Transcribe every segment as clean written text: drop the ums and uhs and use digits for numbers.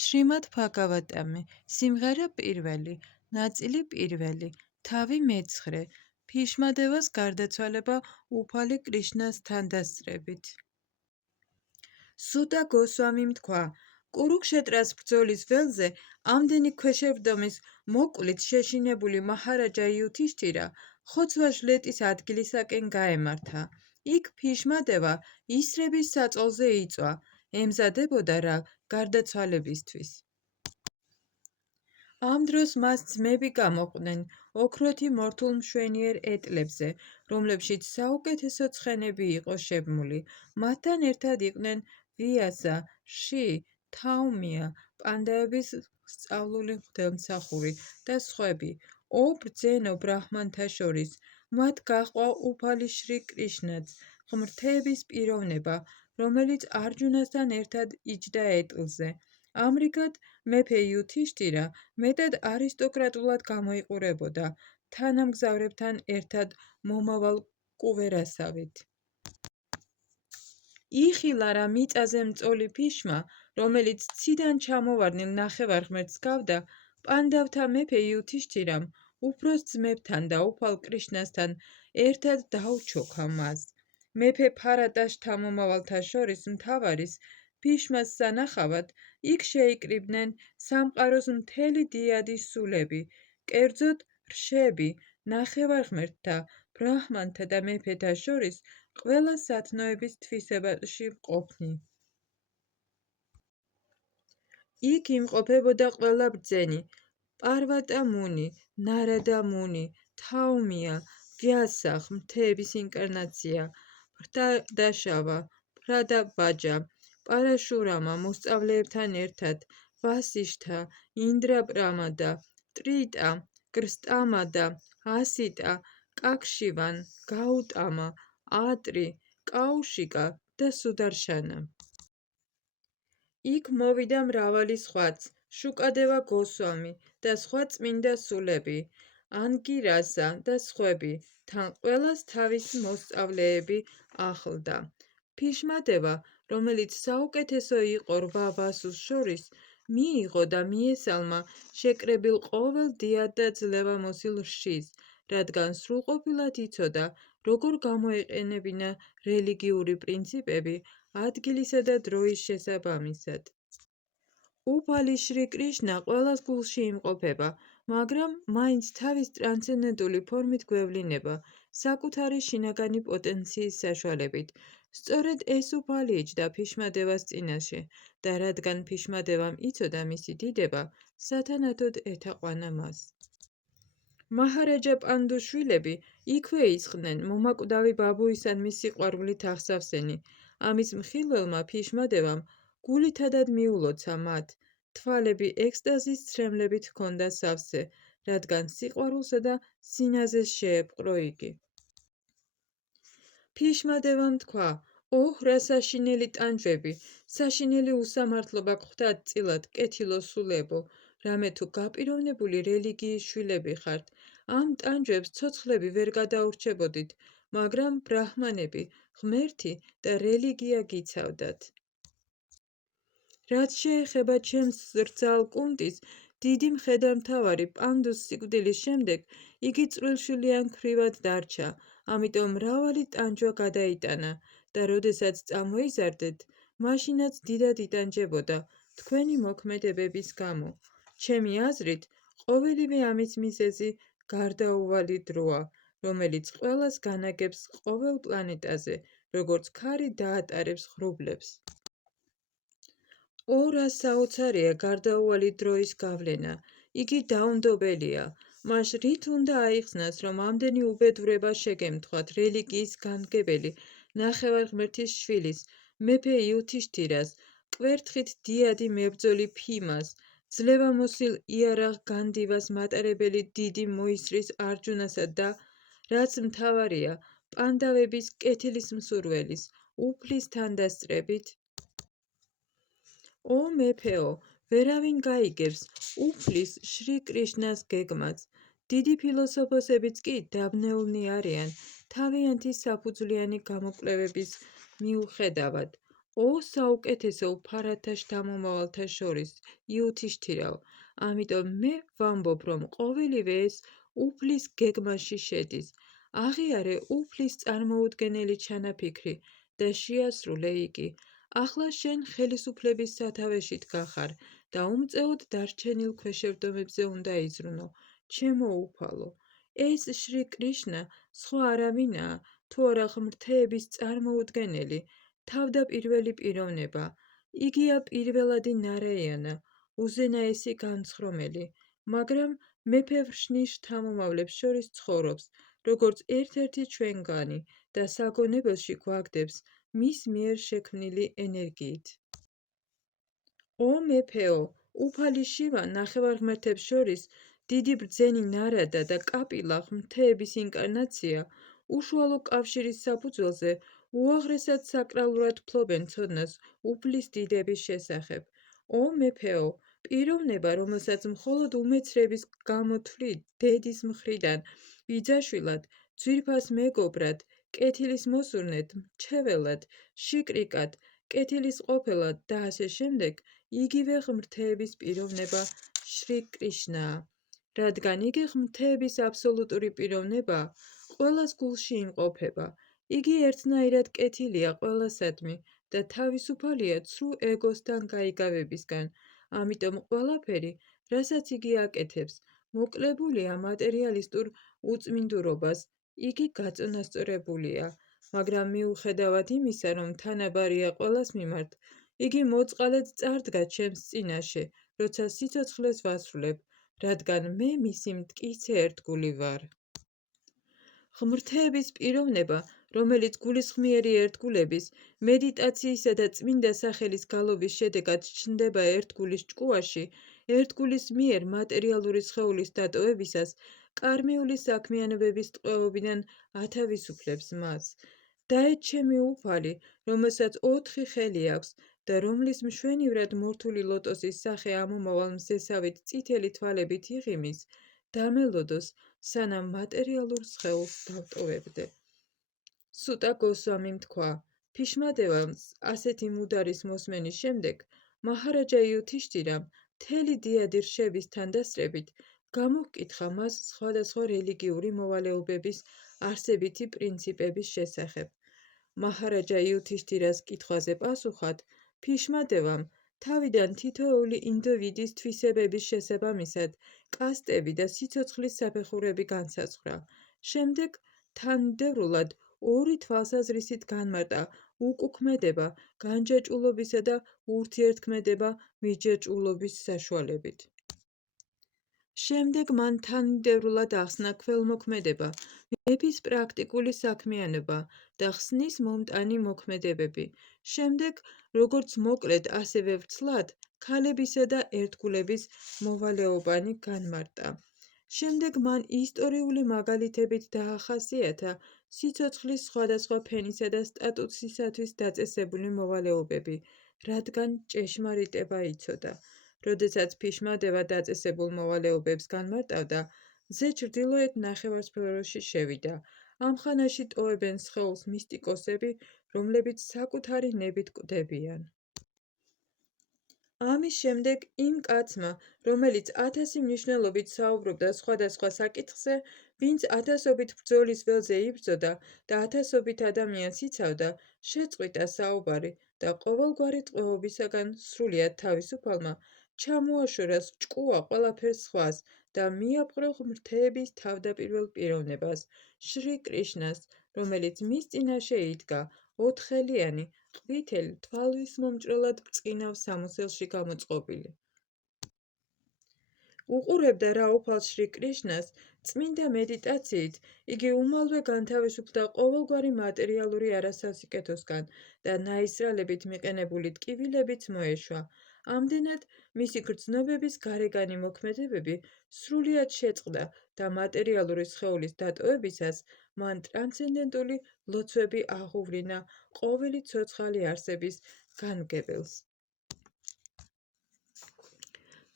შრიმად ბჰაგავატამი, სიმღერა პირველი, ნაწილი პირველი, თავი მეცხრე, ფიშმადევას გარდაცვალება უფალი კრიშნას თანდასწრებით. სუტა გოსვამიმ თქვა, კურუქშეტრას ბრძოლის ველზე ამდენი ქვეშევრდომის მოკლით შეშინებული მაჰარაჯა იუთიშთირა ხოცვა ჟლეტის ადგილისაკენ გაემართა. იქ ფიშმადევა ისრების საწოლზე იწვა, ემზადებოდა რა გარდაცვალებისთვის. ამ დროს მას ძმები გამოყვნენ ოქროთი მორთულ მშვენიერ ეტლებზე, რომლებშიც საუკეთესო ცხენები იყო შებმული. მათთან ერთად იყვნენ ვიასა, ში, თაუმია, პანდაების სწავლული მღვდელმსახური და სხვები. ბრძენო ბრაჰმანთა შორის. მათ გაჰყვა უფალი შრი კრიშნაც, ღმრთების პიროვნება, რომელიც არჯუნასთან ერთად იჯდა ეტლზე. ამრიგად, მეფე იუთიშთირა მეტად არისტოკრატულად გამოიყურებოდა თანამგზავრებთან ერთად მომავალ კუვერასავით. იხილა რა მიწაზე მწოლი ფიშმა, რომელიც ციდან ჩამოვარდნილ ნახევარღმერთს გავდა, პანდავთა მეფე იუთიშთირამ უფროს ძმებთან და უფალ კრიშნასთან ერთად დაუჩოქა მას. მეფე ფარატაშ შთამომავალთა შორის მთავარის ფიშმას სანახავად იქ შეიკრიბნენ სამყაროს მთელი დიადის სულები, კერძოდ რშები, ნახევარღმერთთა, ბრაჰმანთა და მეფეთა შორის ყველა სათნოების თვისებაში მყოფნი. იქ იმყოფებოდა ყველა ბრძენი, პარვატა მუნი, ნარადა მუნი, თაუმია, ვიასა, ღმრთების ინკარნაცია, ბრდადაშავა, ბრადაბაჯა, პარაშურამა მოსწავლეებთან ერთად, ვასიშთა, ინდრაპრამადა, ტრიტა, გრსტამადა, ასიტა, კაქშივან, გაუტამა, ატრი, კაუშიკა და სუდარშანა. იქ მოვიდა მრავალი სხვაც, შუკადევა გოსვამი და სხვა წმინდა სულები, ანგირასა და სხვები, თან ყველას თავისი მოსწავლეები ახლდა. ფიშმადევა, რომელიც საუკეთესო იყო 8 ვასუს შორის, მიიღო და მიესალმა შეკრებილ ყოველ დიად და ძლევამოსილ რშის, რადგან სრულყოფილად იცოდა, როგორ გამოეყენებინა რელიგიური პრინციპები ადგილისა და დროის შესაბამისად. უფალი შრი კრიშნა ყველას გულში იმყოფება, მაგრამ მაინც თავის ტრანსცენდენტული ფორმით გვევლინება, საკუთარი შინაგანი პოტენციის საშუალებით. სწორედ ეს უფალი იჯდა ფიშმადევას წინაშე და რადგან ფიშმადევამ იცოდა მისი დიდება, სათანადოდ ეთაყვანა მას. მაჰარაჯა პანდუს შვილები იქვე ისხდნენ მომაკვდავი ბაბუისადმი სიყვარულით აღსავსენი. ამის მხილველმა ფიშმადევამ გულითადად მიულოცა მათ, თვალები ექსტაზის ცრემლებით ჰქონდა სავსე, რადგან სიყვარულსა და სინაზეს შეეპყრო იგი. ფიშმადევამ თქვა, რა საშინელი ტანჯვები, საშინელი უსამართლობა გხვდათ წილად, კეთილო სულებო, რამე თუ გაპიროვნებული რელიგიის შვილები ხართ, ამ ტანჯვებს ცოცხლები ვერ გადაურჩებოდით, მაგრამ ბრაჰმანები, ღმერთი და რელიგია გიცავდათ. რაც შეეხება ჩემს რძალ კუნტის, დიდი მხედართმთავარი პანდუს სიკვდილის შემდეგ, იგი წვრილშვილიან ქვრივად დარჩა, ამიტომ მრავალი ტანჯვა გადაიტანა და როდესაც წამოიზარდეთ, მაშინაც დიდად იტანჯებოდა თქვენი მოქმედებების გამო. ჩემი აზრით, ყოველივე ამის მიზეზი გარდაუვალი დროა, რომელიც ყველას განაგებს ყოველ პლანეტაზე, როგორც ქარი დაატარებს ღრუბლებს. რა საოცარია გარდაუვალი დროის გავლენა, იგი დაუნდობელია, მას რით უნდა აიხსნას, რომ ამდენი უბედურება შეგემთხვათ რელიგიის განმგებელი ნახევარღმერთის შვილის, მეფე იუთიშთირას, კვერთხით დიადი მებრძოლი ფიმას, ძლევამოსილ იარაღ განდივას მატარებელი დიდი მოისრის არჯუნასა და, რაც მთავარია, პანდავების კეთილის მსურველის, უფლის თანდასწრებით. მეფეო, ვერავინ გაიგებს უფლის შრი კრიშნას გეგმას. დიდი ფილოსოფოსებიც კი დაბნეულნი არიან თავიანთი საფუძვლიანი გამოკვლევების მიუხედავად. საუკეთესო უფარათა შთამომავალთა შორის იუთიშთირაო, ამიტომ მე ვამბობ, რომ ყოველივე ეს უფლის გეგმაში შედის. აღიარე უფლის წარმოუდგენელი ჩანაფიქრი და შეასრულე იგი. ახლა შენ ხელისუფლების სათავეშით გახარ და უმწეოდ დარჩენილ ქვეშევრდომებზე უნდა იზრუნო, ჩემო უფალო. ეს შრი კრიშნა სხვა არავინაა, თუ არა ღმრთების წარმოუდგენელი, თავდაპირველი პიროვნება. იგია პირველადი ნარაიანა, უზენაესი განცხრომელი, მაგრამ მეფე ვშნის შთამომავლებს შორის ცხოვრობს, როგორც ერთ-ერთი ჩვენგანი და საგონებელში გვაგდებს მის მიერ შექმნილი ენერგიით. ო მეფეო, უფალი შივა ნახევარღმერთებს შორის დიდი ბრძენი ნარადა და კაპილა ღმრთების ინკარნაცია უშუალო კავშირის საფუძველზე უაღრესად საკრალურად ფლობენ ცოდნას უფლის დიდების შესახებ. ო მეფეო, პიროვნება, რომელსაც მხოლოდ უმეცრების გამოთვლით დედის მხრიდან ბიძაშვილად, ძვირფას მეგობრად, კეთილის მოსურნედ, მრჩეველად, შიკრიკად, კეთილის ყოფილად და ასე შემდეგ, იგივე ღმრთების პიროვნება შრი კრიშნაა. რადგან იგი ღმრთების აბსოლუტური პიროვნებაა, ყველას გულში იმყოფება. იგი ერთნაირად კეთილია ყველასადმი და თავისუფალია ცრუ ეგოსთან გაიგავებისგან. ამიტომ ყველაფერი, რასაც იგი აკეთებს, მოკლებულია მატერიალისტურ უწმინდურობას, იგი გაწონასწორებულია. მაგრამ მიუხედავად იმისა, რომ თანაბარია ყველას მიმართ, იგი მოწყალედ წარდგა ჩემს წინაშე, როცა სიცოცხლეს ვასრულებ, რადგან მე მისი მტკიცე ერთგული ვარ. ღმრთების პიროვნება, რომელიც გულისხმიერი ერთგულების, მედიტაციისა და წმინდა სახელის გალობის შედეგად ჩნდება ერთგულის ჭკუაში, ერთგულის მიერ მატერიალური სხეულის დატოვებისას, კარმიული საქმიანობების ტყვეობიდან ათავისუფლებს მას. დაეთ ჩემი უფალი, რომელსაც 4 ხელი აქვს და რომლის მშვენივრად მორთული ლოტოსის სახე ამომავალ მზესავით წითელი თვალებით იღიმის, დამელოდოს, სანამ მატერიალურ სხეულს დავტოვებდე. სუტა გოსვამიმ თქვა, ფიშმადევამ ასეთი მუდარის მოსმენის შემდეგ, მაჰარაჯა იუთიშთირამ მთელი დიადი რშების თანდასწრებით გამოჰკითხა მას სხვადასხვა რელიგიური მოვალეობების არსებითი პრინციპების შესახებ. მაჰარაჯა იუთიშთირას კითხვაზე პასუხად, ფიშმადევამ თავიდან თითოეული ინდივიდის თვისებების შესაბამისად კასტები და სიცოცხლის საფეხურები განსაზღვრა. შემდეგ თანმიმდევრულად ორი თვალსაზრისით განმარტა უკუქმედება განჯაჭვულობისა და ურთიერთქმედება მიჯაჭვულობის საშუალებით. შემდეგ მან თანმიმდევრულად ახსნა ქველმოქმედება, მეფის პრაქტიკული საქმიანობა და ხსნის მომტანი მოქმედებები. შემდეგ, როგორც მოკლედ, ასევე ვრცლად, ქალებისა და ერთგულების მოვალეობანი განმარტა. შემდეგ მან ისტორიული მაგალითებით დაახასიათა სიცოცხლის სხვადასხვა ფენისა და სტატუსისათვის დაწესებული მოვალეობები, რადგან ჭეშმარიტება იცოდა. როდესაც ფიშმადევა დაწესებულ მოვალეობებს განმარტავდა, მზე ჩრდილოეთ ნახევარსფეროში შევიდა. ამ ხანაში ტოვებენ სხეულს მისტიკოსები, რომლებიც საკუთარი ნებით კვდებიან. ამის შემდეგ იმ კაცმა, რომელიც 1000 მნიშვნელობით საუბრობდა სხვადასხვა საკითხზე, ვინც ათასობით ბრძოლის ველზე იბრძოდა და ათასობით ადამიანს იცავდა, შეწყვიტა საუბარი და ყოველგვარი ტყვეობისაგან სრულიად თავისუფალმა ჩამოაშორა ჭკუა ყველაფერს სხვას და მიაპყრო ღმრთების თავდაპირველ პიროვნებას, შრი კრიშნას, რომელიც მის წინაშე იდგა, 4ხელიანი, ყვითელი, თვალის მომჭრელად ბრწყინავ სამოსელში გამოწყობილი. უყურებდა რა უფალ შრი კრიშნას, წმინდა მედიტაციით, იგი უმალვე განთავისუფლდა ყოველგვარი მატერიალური არასასიკეთოსგან და ნაისრალებით მიყენებული ტკივილებიც მოეშვა. ამდენად, მისი გრძნობების გარეგანი მოქმედებები სრულიად შეწყდა და მატერიალური სხეულის დატოვებისას მან ტრანსცენდენტული ლოცვები აღუვლინა ყოველი ცოცხალი არსების განმგებელს.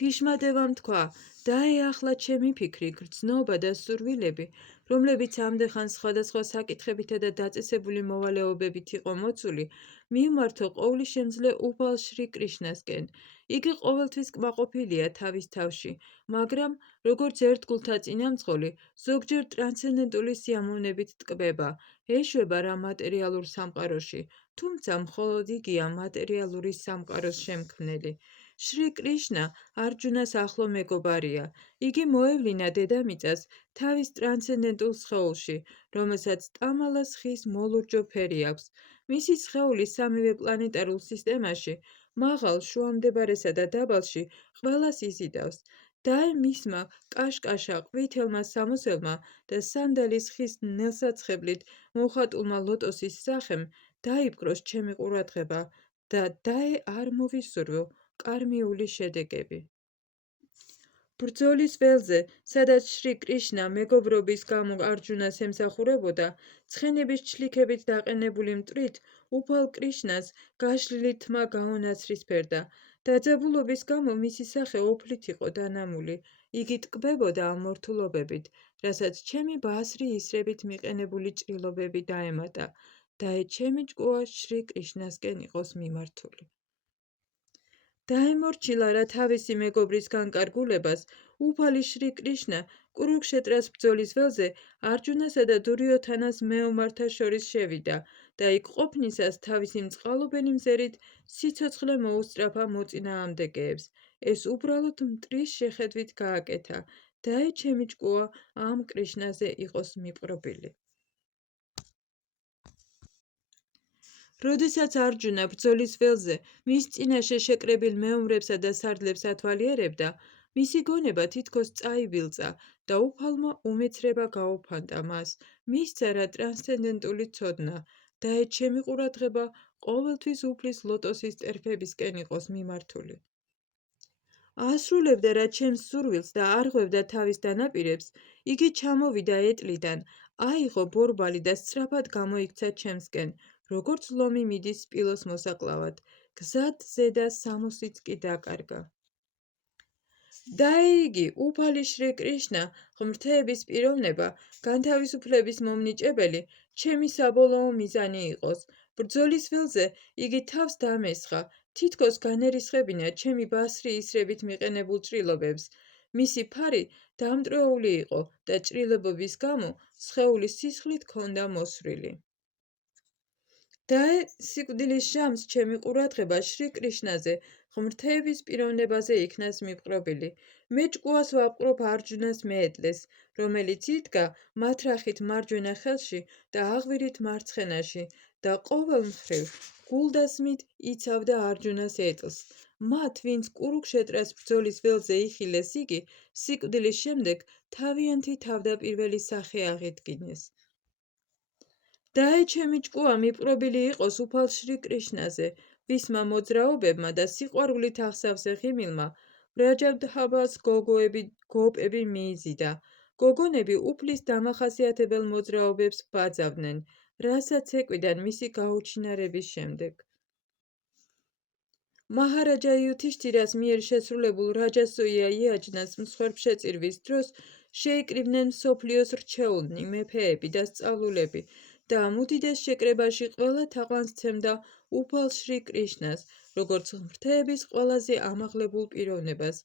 ფიშმადევამ თქვა: „დაეახლა ჩემი ფიქრი, გრძნობა და სურვილები, რომლებიც ამდენხან სხვადასხვა საკითხებითა და დაწესებული მოვალეობებით იყო მოცული, მივმართო ყოვლისშემძლე უფალ შრი კრიშნასკენ. იგი ყოველთვის კმაყოფილია თავის თავში, მაგრამ, როგორც ერთგულთა წინამძღოლი, ზოგჯერ ტრანსცენდენტული სიამოვნებით ტკბება, ეშვება რა მატერიალურ სამყაროში, თუმცა მხოლოდ იგია მატერიალური სამყაროს შემქმნელი. შრი კრიშნა არჯუნას ახლო მეგობარია. იგი მოევლინა დედამიწას თავის ტრანსცენდენტულ სხეულში, რომელსაც ტამალას ხის მოლურჯო ფერი აქვს. მისი სხეული სამივე პლანეტარულ სისტემაში, მაღალ, შუამდებარესა და დაბალში, ყველას იზიდავს. დაე მისმა კაშკაშა ყვითელმა სამოსელმა და სანდალის ხის ნელსაცხებლით მოხატულმა ლოტოსის სახემ დაიპყროს ჩემი ყურადღება და დაე არ მოვისურვო კარმიული შედეგები. ბრძოლის ველზე, სადაც შრი კრიშნა მეგობრობის გამო არჯუნას ემსახურებოდა, ცხენების ჩლიქებით დაყენებული მტვრით, უფალ კრიშნას გაშლილი თმა გაუნაცრისფერდა. დაძაბულობის გამო მისი სახე ოფლით იყო დანამული. იგი ტკბებოდა ამ მორთულობებით, რასაც ჩემი ბაასრი ისრებით მიყენებული ჭრილობები დაემატა. დაე ჩემი ჭკუა შრი კრიშნასკენ იყოს მიმართული. დაემორჩილა რა თავისი მეგობრის განკარგულებას, უფალი შრი კრიშნა კურუქშეტრას ბრძოლის ველზე არჯუნასა და დურიოთანას მეომართა შორის შევიდა და იქ ყოფნისას თავისი მწყალობელი მზერით სიცოცხლე მოუსწრაფა მოწინააღმდეგეებს. ეს უბრალოდ მტრის შეხედვით გააკეთა. დაე ჩემი ჭკუა ამ კრიშნაზე იყოს მიპყრობილი. როდესაც არჯუნა ბრძოლის ველზე მის წინაშე შეკრებილ მეომრებსა და სარდლებს ათვალიერებდა, მისი გონება თითქოს წაივილწა და უფალმა უმეცრება გაუფანტა მას. მისცა რა ტრანსცენდენტული ცოდნა. დაე ჩემი ყურადღება ყოველთვის უფლის ლოტოსის ტერფებისკენ იყოს მიმართული. აასრულებდა რა ჩემს სურვილს და არღვევდა თავის დანაპირებს, იგი ჩამოვიდა ეტლიდან, აიღო ბორბალი და სწრაფად გამოიქცა ჩემსკენ, როგორც ლომი მიდის სპილოს მოსაკლავად. გზად ზედა სამოსიც კი დაკარგა. დაე იგი, უფალი შრი კრიშნა, ღმრთების პიროვნება, განთავისუფლების მომნიჭებელი, ჩემი საბოლოო მიზანი იყოს. ბრძოლის ველზე იგი თავს დამესხა, თითქოს განერისხებინა ჩემი ბაასრი ისრებით მიყენებულ ჭრილობებს. მისი ფარი დამტვრეული იყო და ჭრილებობის გამო სხეული სისხლით ჰქონდა მოსრული. დაე სიკვდილის ჟამს ჩემი ყურადღება შრი კრიშნაზე, ღმრთების პიროვნებაზე იქნას მიპყრობილი. მე ჭკუას ვაპყრობ არჯუნას მეეტლეს, რომელიც იდგა მათრახით მარჯვენა ხელში და აღვირით მარცხენაში და ყოველ მხრივ გულდასმით იცავდა არჯუნას ეტლს. მათ, ვინც კურუქშეტრას ბრძოლის ველზე იხილეს იგი, სიკვდილის შემდეგ თავიანთი თავდაპირველი სახე აღედგინეს. დაე ჩემი ჭკუა მიპყრობილი იყოს უფალ შრი კრიშნაზე, ვისმა მოძრაობებმა და სიყვარულით აღსავსე ღიმილმა ბრაჯადაბჰას გოპები მიიზიდა. გოგონები უფლის დამახასიათებელ მოძრაობებს ბაძავდნენ, რასაც ეკვიდან მისი გაუჩინარების შემდეგ. მაჰარაჯა იუთიშთირას მიერ შესრულებულ რაჯასოია იაჯნას მსხვერპლშეწირვის დროს შეიკრიბნენ მსოფლიოს რჩეულნი, მეფეები და სწავლულები და ამ უდიდეს შეკრებაში ყველა თაყვანს სცემდა უფალ შრი კრიშნას, როგორც ღმრთების ყველაზე ამაღლებულ პიროვნებას.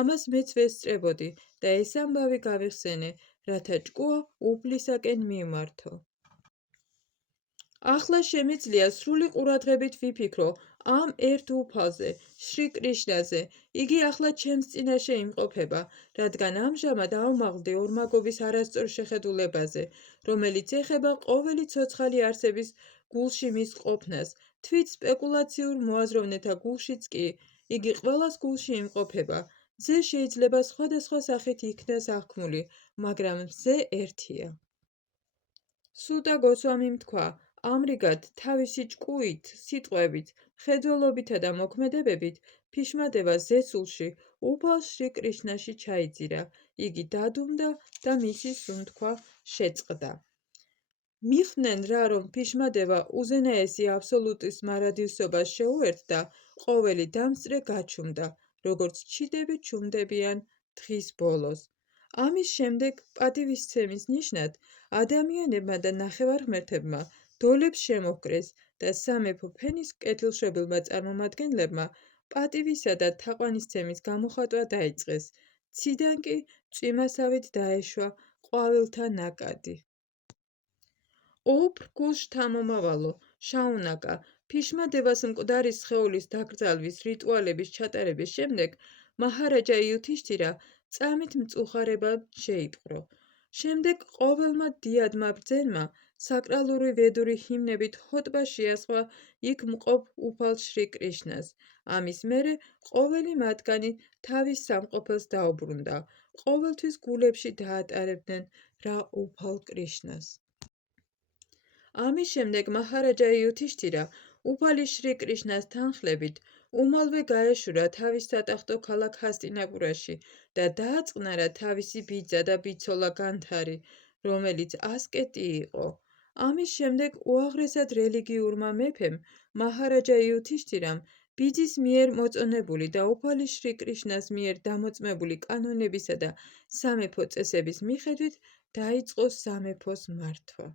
ამას მეც ვესწრებოდი და ეს ამბავი გავიხსენე, რათა ჭკუა უფლისაკენ მივმართო. ახლა შემიძლია სრული ყურადღებით ვიფიქრო ამ ერთ უფალზე, შრი კრიშნაზე. იგი ახლა ჩემს წინაშე იმყოფება, რადგან ამჟამად ავმაღლდი ორმაგობის არასწორ შეხედულებაზე, რომელიც ეხება ყოველი ცოცხალი არსების გულში მის ყოფნას, თვით სპეკულაციურ მოაზროვნეთა გულშიც კი, იგი ყველას გულში იმყოფება. მზე შეიძლება სხვადასხვა სახით იქნას აღქმული, მაგრამ მზე ერთია. სუტა გოსვამიმ თქვა: ამრიგად, თავისი ჭკუით, სიტყვებით, მხედველობითა და მოქმედებებით, ფიშმადევა ზესულში, უფალ შრი კრიშნაში ჩაიძირა. იგი დადუმდა და მისი სუნთქვა შეწყდა. მიხვდნენ რა, რომ ფიშმადევა უზენაესი აბსოლუტის მარადივსობას შეუერთდა, ყოველი დამსწრე გაჩუმდა. როგორც ჩიდები ჩუმდებიან დღის ბოლოს. ამის შემდეგ პატივისცემის ნიშნად ადამიანებმა და ნახევარღმერთებმა დოლებს შემოჰკრეს და სამეფო ფენის კეთილშობილმა წარმომადგენლებმა პატივისა და თაყვანისცემის გამოხატვა დაიწყეს. ციდან კი წვიმასავით დაეშვა ყვავილთა ნაკადი. ოუფრ გულშთამომავალო, შაუნაკა, ფიშმადებას მკვდარი სხეულის დაკრძალვის რიტუალების ჩატარების შემდეგ მაჰარაჯა იუთიშთირა წამით მწუხარება შეიპყრო. შემდეგ ყოველმა დიადმა ბრძენმა საკრალური ვედური ჰიმნებით ჰოტბა შეასხვა იქ მყოფ უფალ შრი კრიშნას. ამის მერე ყოველი მათგანი თავის სამყოფელს დაუბრუნდა. ყოველთვის გულებში დაატარებდნენ რა უფალ კრიშნას. ამის შემდეგ მაჰარაჯა იუთიშთირა უფალი შრი კრიშნას თანხლებით უმალვე გაეშურა თავის სატახტო ქალაქ ჰასტინაპურაში და დააწყნარა თავისი ბიძა და ბიცოლა განთარი, რომელიც ასკეტი იყო. ამის შემდეგ უაღრესად რელიგიურმა მეფემ მაჰარაჯა იუთიშთირამ ბიძის მიერ მოწონებული და უფალი შრი კრიშნას მიერ დამოწმებული კანონებისა და სამეფო წესების მიხედვით დაიწყო სამეფოს მართვა.